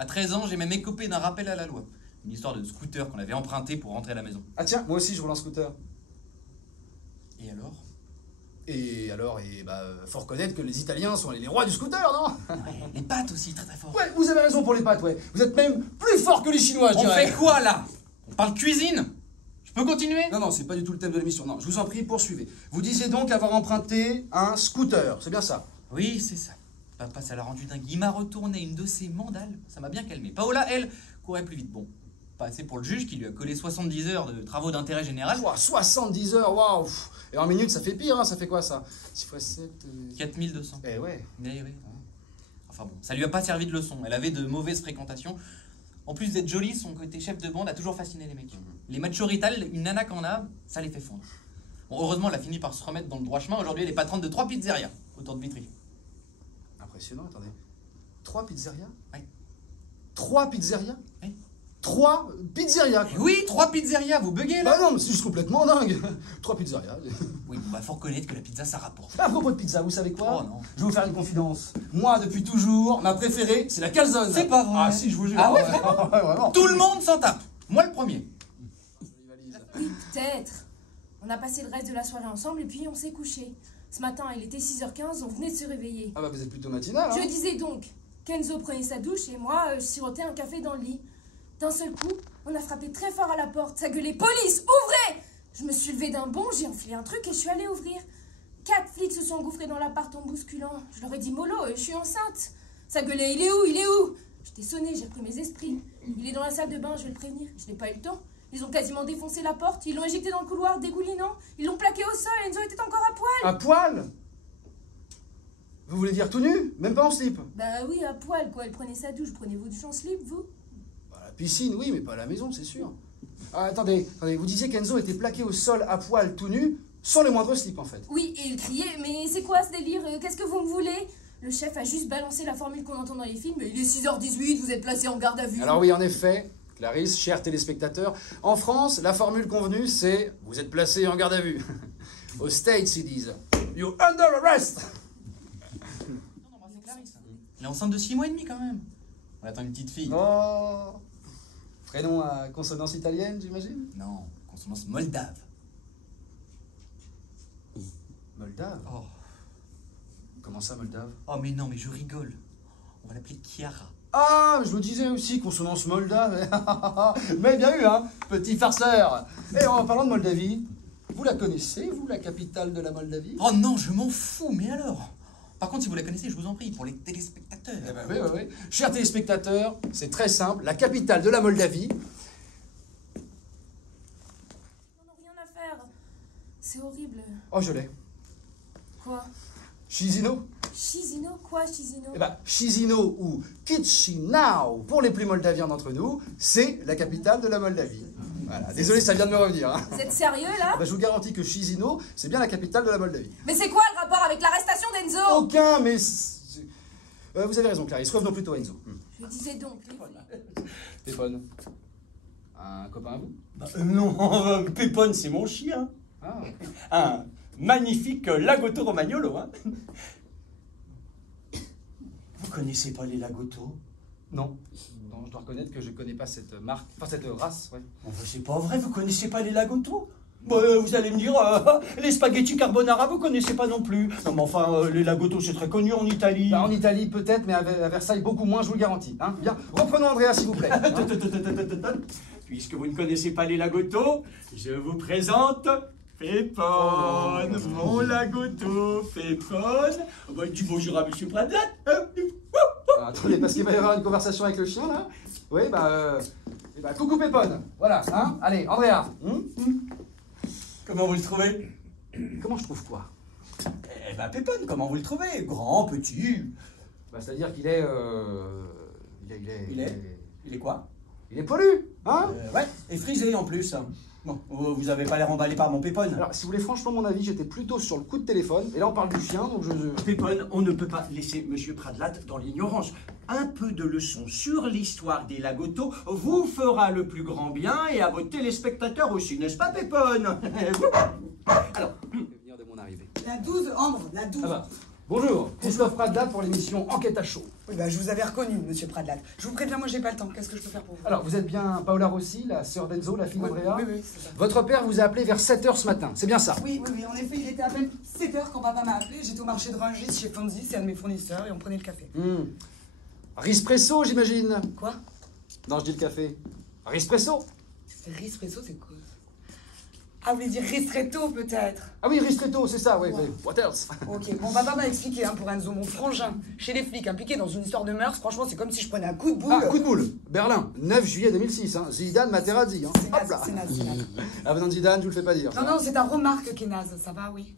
À 13 ans, j'ai même écopé d'un rappel à la loi. Une histoire de scooter qu'on avait emprunté pour rentrer à la maison. Ah tiens, moi aussi je roule en scooter. Et alors? Faut reconnaître que les Italiens sont les rois du scooter, non? Ouais, les pattes aussi, très très fort. Ouais, vous avez raison pour les pâtes, ouais. Vous êtes même plus fort que les Chinois, je On dirais. fait quoi là? On parle cuisine? Je peux continuer? Non, c'est pas du tout le thème de l'émission. Non, je vous en prie, poursuivez. Vous disiez donc avoir emprunté un scooter, c'est bien ça? Oui, c'est ça. Papa, ça l'a rendu dingue. Il m'a retourné une de ses mandales. Ça m'a bien calmé. Paola, elle, courait plus vite. Bon, pas assez pour le juge qui lui a collé 70 heures de travaux d'intérêt général. Ouah, 70 heures, waouh. Et en minutes, ça fait pire, hein, ça fait quoi ça? 6 x 7... 4200. Eh ouais. Mais oui. Enfin bon, ça lui a pas servi de leçon. Elle avait de mauvaises fréquentations. En plus d'être jolie, son côté chef de bande a toujours fasciné les mecs. Les machorital, une nana qu'en a, ça les fait fondre. Bon, heureusement, elle a fini par se remettre dans le droit chemin. Aujourd'hui, elle est patronne de 3 pizzerias autour de Vitry. Impressionnant, attendez. 3 pizzerias? Oui. 3 pizzerias? Oui. 3 pizzerias, quoi. Oui, 3 pizzerias, vous buguez là? Bah non, mais c'est juste complètement dingue. 3 pizzerias. Oui, bon, bah faut reconnaître que la pizza, ça rapporte. À propos de pizza, vous savez quoi? Oh non. Je vais vous faire une confidence. Moi, depuis toujours, ma préférée, c'est la calzone. C'est pas vrai. Ah si, je vous jure. Ah ouais, vraiment? Ouais, vraiment. Tout le monde s'en tape. Moi le premier. Oui, peut-être. On a passé le reste de la soirée ensemble et puis on s'est couché. Ce matin, il était 6h15, on venait de se réveiller. Ah bah vous êtes plutôt matinal, hein? Je disais donc, Kenzo prenait sa douche et moi, je sirotais un café dans le lit. D'un seul coup, on a frappé très fort à la porte. Ça gueulait « Police, ouvrez !» Je me suis levée d'un bond, j'ai enflé un truc et je suis allée ouvrir. 4 flics se sont engouffrés dans l'appart en bousculant. Je leur ai dit « Mollo, je suis enceinte !» Ça gueulait « Il est où? Il est où ?» Je t'ai sonné, j'ai repris mes esprits. Il est dans la salle de bain, je vais le prévenir. Je n'ai pas eu le temps. Ils ont quasiment défoncé la porte, ils l'ont éjecté dans le couloir dégoulinant, ils l'ont plaqué au sol, Enzo était encore à poil. À poil? Vous voulez dire tout nu? Même pas en slip? Bah oui, à poil quoi, elle prenait sa douche, prenez-vous du en slip, vous? Bah, à la piscine, oui, mais pas à la maison, c'est sûr. Ah, attendez, vous disiez qu'Enzo était plaqué au sol à poil tout nu, sans le moindre slip en fait. Oui, et il criait, mais c'est quoi ce délire? Qu'est-ce que vous me voulez? Le chef a juste balancé la formule qu'on entend dans les films, il est 6h18, vous êtes placé en garde à vue. Alors oui, en effet, Clarisse, chers téléspectateurs, en France, la formule convenue, c'est « Vous êtes placé en garde à vue ». Aux States, ils disent « You're under arrest ». Elle est enceinte de 6 mois et demi quand même. On attend une petite fille. Oh. Prénom à consonance italienne, j'imagine? Non, consonance moldave. Moldave? Oh. Comment ça, Moldave? Oh mais non, mais je rigole. On va l'appeler Chiara. Ah, je me disais aussi, consonance moldave. Mais bien eu, hein, petit farceur. Et en parlant de Moldavie, vous la connaissez, vous, la capitale de la Moldavie? Oh non, je m'en fous, mais alors? Par contre, si vous la connaissez, je vous en prie, pour les téléspectateurs. Eh ben, oui. Chers téléspectateurs, c'est très simple, la capitale de la Moldavie. On n'a rien à faire. C'est horrible. Oh, je l'ai. Quoi? Chisinau. Chisinau? Quoi, Chisinau? Eh ben, Chisinau ou Chisinau, pour les plus moldaviens d'entre nous, c'est la capitale de la Moldavie. Voilà. Désolé, ça vient de me revenir. Hein. Vous êtes sérieux là? Ben, je vous garantis que Chisinau, c'est bien la capitale de la Moldavie. Mais c'est quoi le rapport avec l'arrestation d'Enzo? Aucun, mais... vous avez raison, Clarisse. Revenons plutôt à Enzo. Je disais donc. Téléphone. Un copain à vous? Non, Pépone, c'est mon chien. Ah. Un magnifique Lagotto Romagnolo. Hein. Vous connaissez pas les Lagotto? Non. Non, je dois reconnaître que je connais pas cette marque, enfin cette race, ouais. Enfin, c'est pas vrai, vous connaissez pas les Lagotto? Vous allez me dire, les spaghetti carbonara, vous connaissez pas non plus. Non mais enfin, les Lagotto, c'est très connu en Italie. Bah, en Italie peut-être, mais à Versailles beaucoup moins, je vous le garantis. Hein. Bien, reprenons Andrea s'il vous plaît. Hein. Puisque vous ne connaissez pas les Lagotto, je vous présente Pépone, mon Lagotto, Pépone. Dis bonjour à monsieur Pradlat. Attendez, parce qu'il va y avoir une conversation avec le chien là. Oui, coucou Pépone. Voilà, hein. Allez, Andrea. Comment vous le trouvez? Comment je trouve quoi? Eh ben Pépone, comment vous le trouvez? Grand, petit? C'est-à-dire qu'il est... Il est quoi? Il est poilu, hein? Ouais, et frisé en plus. Bon, vous avez pas l'air emballé par mon Pépone. Alors, si vous voulez franchement mon avis, j'étais plutôt sur le coup de téléphone. Et là, on parle du chien, donc je... Pépone, on ne peut pas laisser monsieur Pradlat dans l'ignorance. Un peu de leçon sur l'histoire des Lagotto vous fera le plus grand bien et à vos téléspectateurs aussi, n'est-ce pas Pépone? Alors, venir de mon arrivée. La 12, Ambre, la 12. Ah bah, bonjour, Christophe Pradlat pour l'émission Enquête à chaud. Oui, bah, je vous avais reconnu, monsieur Pradlat. Je vous préviens, moi, j'ai pas le temps. Qu'est-ce que je peux faire pour vous? Alors, vous êtes bien Paola Rossi, la sœur d'Enzo, la fille Oui, d'Andrea? oui, c'est ça. Votre père vous a appelé vers 7 h ce matin, c'est bien ça? Oui, en effet, il était à peine 7 h quand papa m'a appelé. J'étais au marché de Rungis chez Fonzi, c'est un de mes fournisseurs, et on prenait le café. Rispresso, j'imagine? Quoi? Non, je dis le café. Rispresso? Rispresso, c'est quoi? Ah, vous voulez dire ristretto, peut-être? Ah oui, ristretto, c'est ça, oui. What else? Ok, bon, papa m'a expliqué, hein, pour Enzo, mon frangin, chez les flics, impliqué dans une histoire de mœurs, franchement, c'est comme si je prenais un coup de boule. Ah, coup de boule. Berlin, 9 juillet 2006, hein. Zidane Materazzi, hein. C'est Hop naze, là. c'est naze, c'est naze. Ah, venant de Zidane, je vous le fais pas dire. Non, c'est ta remarque qui est naze, ça va, oui.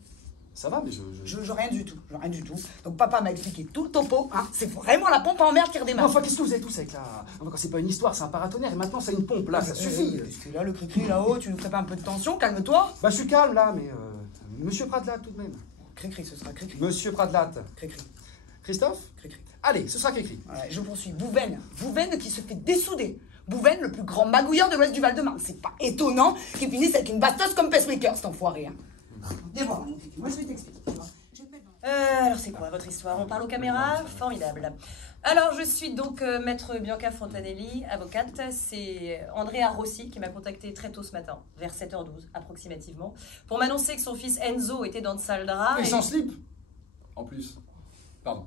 Ça va, mais Je rien du tout, rien du tout. Donc papa m'a expliqué tout le topo, hein, c'est vraiment la pompe en merde qui redémarre. Enfin, qu'est-ce que vous avez tous avec là? Enfin, quand c'est pas une histoire, c'est un paratonnerre, et maintenant c'est une pompe, là, ça suffit. Qu'est-ce que là, le cri-cri là-haut, tu nous ferais pas un peu de tension, calme-toi. Bah, je suis calme, là, mais Monsieur Pradlat, tout de même. Cri-cri, ce sera cri-cri. Monsieur Pradlat. Cri-cri, Christophe? cri-cri. Allez, ce sera écrit. Voilà, je poursuis. Bouven qui se fait dessouder. Bouven, le plus grand magouilleur de l'ouest du Val-de-Marne. C'est pas étonnant qu'il finisse avec une bastos comme Pacemaker, cet enfoiré. Hein. Dis-moi, mon kiki, moi je vais t'expliquer. Tu vois. Alors c'est quoi votre histoire? On parle aux caméras? Formidable. Alors je suis donc maître Bianca Fontanelli, avocate. C'est Andrea Rossi qui m'a contacté très tôt ce matin, vers 7h12 approximativement, pour m'annoncer que son fils Enzo était dans de sales draps. Et sans slip? En plus. Pardon.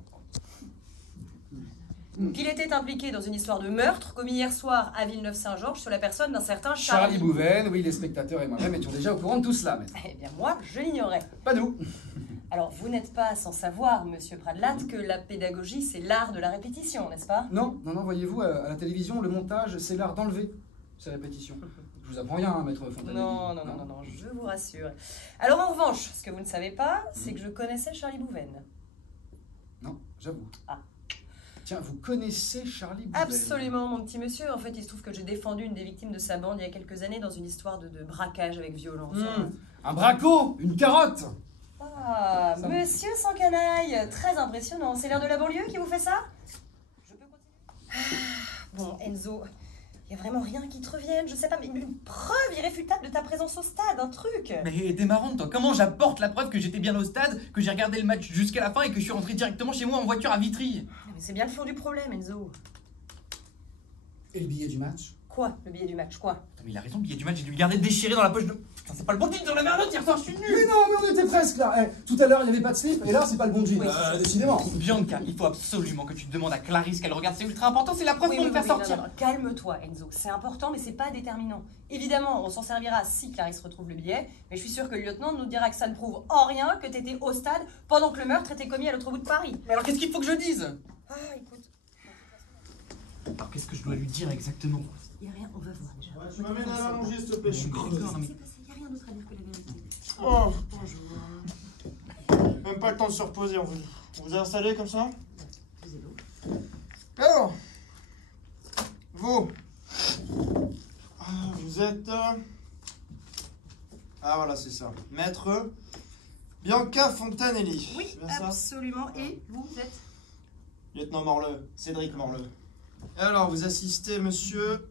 Qu'il était impliqué dans une histoire de meurtre commis hier soir à Villeneuve-Saint-Georges sur la personne d'un certain Charlie Bouven, oui, les spectateurs et moi-même étions déjà au courant de tout cela, mais... Eh bien moi, je l'ignorais. Pas nous. Alors vous n'êtes pas sans savoir, monsieur Pradlat, que la pédagogie c'est l'art de la répétition, n'est-ce pas? Non, voyez-vous, à la télévision, le montage, c'est l'art d'enlever ces répétitions. Je vous apprends rien, hein, maître Fontanelli. Non, je vous rassure. Alors en revanche, ce que vous ne savez pas, c'est que je connaissais Charlie Bouven. Non, j'avoue. Ah. Tiens, vous connaissez Charlie Bouven? Absolument, mon petit monsieur. En fait, il se trouve que j'ai défendu une des victimes de sa bande il y a quelques années dans une histoire de braquage avec violence. Un braco? Une carotte? Ah, Ça monsieur sans canaille, très impressionnant. C'est l'air de la banlieue qui vous fait ça? Je peux continuer? Bon, Enzo, il n'y a vraiment rien qui te revienne, je sais pas, mais une preuve irréfutable de ta présence au stade, un truc. Mais t'es marrante, toi. Comment j'apporte la preuve que j'étais bien au stade, que j'ai regardé le match jusqu'à la fin et que je suis rentré directement chez moi en voiture à Vitry? Mais c'est bien le fond du problème, Enzo. Et le billet du match? Quoi, le billet du match, quoi? Attends, mais il a raison, le billet du match, j'ai dû le garder déchiré dans la poche de... Putain, c'est pas le bon titre, j'en avais un autre hier soir, je suis nul. Mais non, mais on était presque là. Tout à l'heure, il n'y avait pas de slip, et là, c'est pas le bon jean. Oui. Décidément. Bianca, il faut absolument que tu te demandes à Clarisse qu'elle regarde, c'est ultra important, c'est la preuve pour me faire sortir. Non. Calme-toi, Enzo. C'est important, mais c'est pas déterminant. Évidemment, on s'en servira si Clarisse retrouve le billet, mais je suis sûre que le lieutenant nous dira que ça ne prouve en rien que t'étais au stade pendant que le meurtre était commis à l'autre bout de Paris. Mais alors qu'est-ce qu'il faut que je dise? Ah, écoute. Alors qu'est-ce que je dois lui dire exactement? Y a rien, on va voir déjà. Ouais, tu m'amènes à manger, s'il te plaît. Je suis D'accord, crevé. non, mais- Y a rien d'autre à dire que la vérité. Oh, bonjour. Même pas le temps de se reposer, on vous a installé comme ça? Alors, vous, vous êtes... Ah voilà, c'est ça. Maître Bianca Fontanelli. Oui, C'est bien ça? absolument. Et vous êtes? Lieutenant Morleux, Cédric Morleux. Et alors, vous assistez monsieur...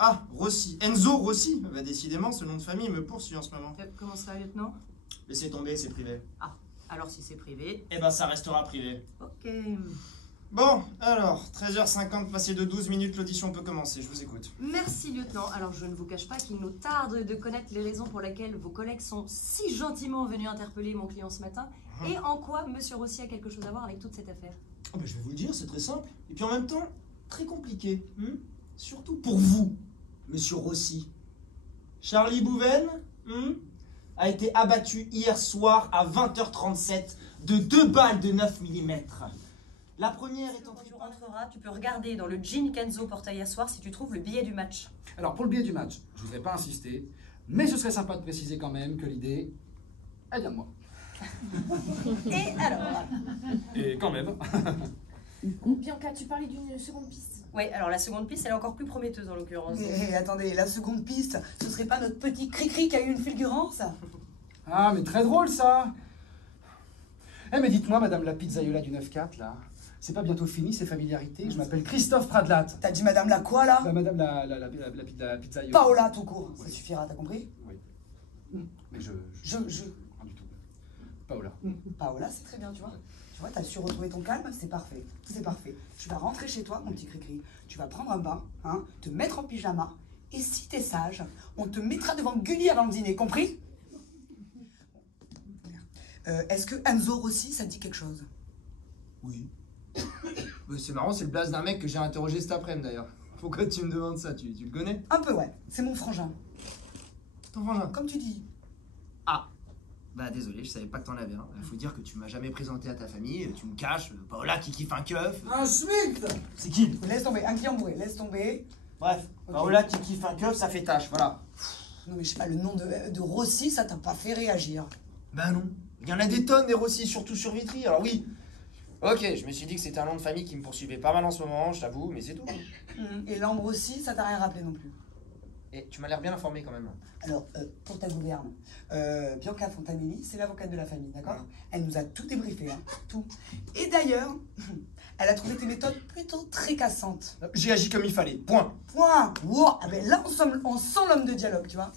Ah, Rossi. Enzo Rossi. Bah, décidément, ce nom de famille me poursuit en ce moment. Comment ça, lieutenant? Laissez tomber, c'est privé. Ah, alors si c'est privé. Eh ben, ça restera privé. Ok. Bon, alors, 13h50, passé de 12 minutes, l'audition peut commencer, je vous écoute. Merci, lieutenant. Alors, je ne vous cache pas qu'il nous tarde de connaître les raisons pour lesquelles vos collègues sont si gentiment venus interpeller mon client ce matin et en quoi monsieur Rossi a quelque chose à voir avec toute cette affaire. Oh ben, je vais vous le dire, c'est très simple. Et puis en même temps, très compliqué. Surtout pour vous, monsieur Rossi. Charlie Bouven a été abattu hier soir à 20h37 de 2 balles de 9 mm. La première est Quand tu rentreras, tu peux regarder dans le jean qu'Enzo portait hier soir si tu trouves le billet du match. Alors, pour le billet du match, je ne voudrais pas insister, mais ce serait sympa de préciser quand même que l'idée, elle vient de moi. Et alors? Et quand même. Bianca, tu parlais d'une seconde piste. Oui, alors la seconde piste, elle est encore plus prometteuse en l'occurrence. Mais attendez, la seconde piste, ce serait pas notre petit cri-cri qui a eu une fulgurance? Ah, mais très drôle ça. Eh, mais dites-moi, madame la pizzaiola du 9-4, là, c'est pas bientôt fini ces familiarités? Je m'appelle Christophe Pradlat. T'as dit madame la quoi là? Bah, madame la pizzaiola. Paola tout court, ça suffira, t'as compris? Oui. Mais je... Je. Rien du tout. Paola. Paola, c'est très bien, tu vois. Tu vois, t'as su retrouver ton calme, c'est parfait. C'est parfait. Tu vas rentrer chez toi, mon petit Cricri. Tu vas prendre un bain, hein, te mettre en pyjama. Et si t'es sage, on te mettra devant Gulli avant le dîner, compris? Est-ce que Enzo Rossi, ça te dit quelque chose? Oui. C'est marrant, c'est le blaze d'un mec que j'ai interrogé cet après-midi d'ailleurs. Pourquoi tu me demandes ça? Tu le connais? Un peu, ouais. C'est mon frangin. Ton frangin? Comme tu dis. Ah. Bah désolé, je savais pas que t'en avais un. Faut dire que tu m'as jamais présenté à ta famille, tu me caches, Paola qui kiffe un keuf. Un schmitt. C'est qui? Laisse tomber, un client bourré, laisse tomber. Bref, Ok. Paola qui kiffe un keuf, ça fait tâche, voilà. Non mais je sais pas, le nom de Rossi, ça t'a pas fait réagir. Bah non, il y en a des tonnes des Rossi, surtout sur Vitry, alors oui. Ok, je me suis dit que c'était un nom de famille qui me poursuivait pas mal en ce moment, je t'avoue, mais c'est tout. Et l'ambre aussi, ça t'a rien rappelé non plus. Et tu m'as l'air bien informé quand même. Alors, pour ta gouverne, Bianca Fontanelli, c'est l'avocate de la famille, d'accord? Elle nous a tout débriefé, hein, tout. Et d'ailleurs, elle a trouvé tes méthodes plutôt très cassantes. J'ai agi comme il fallait, point. Point. Wow. Ah ben là, on sent l'homme de dialogue, tu vois.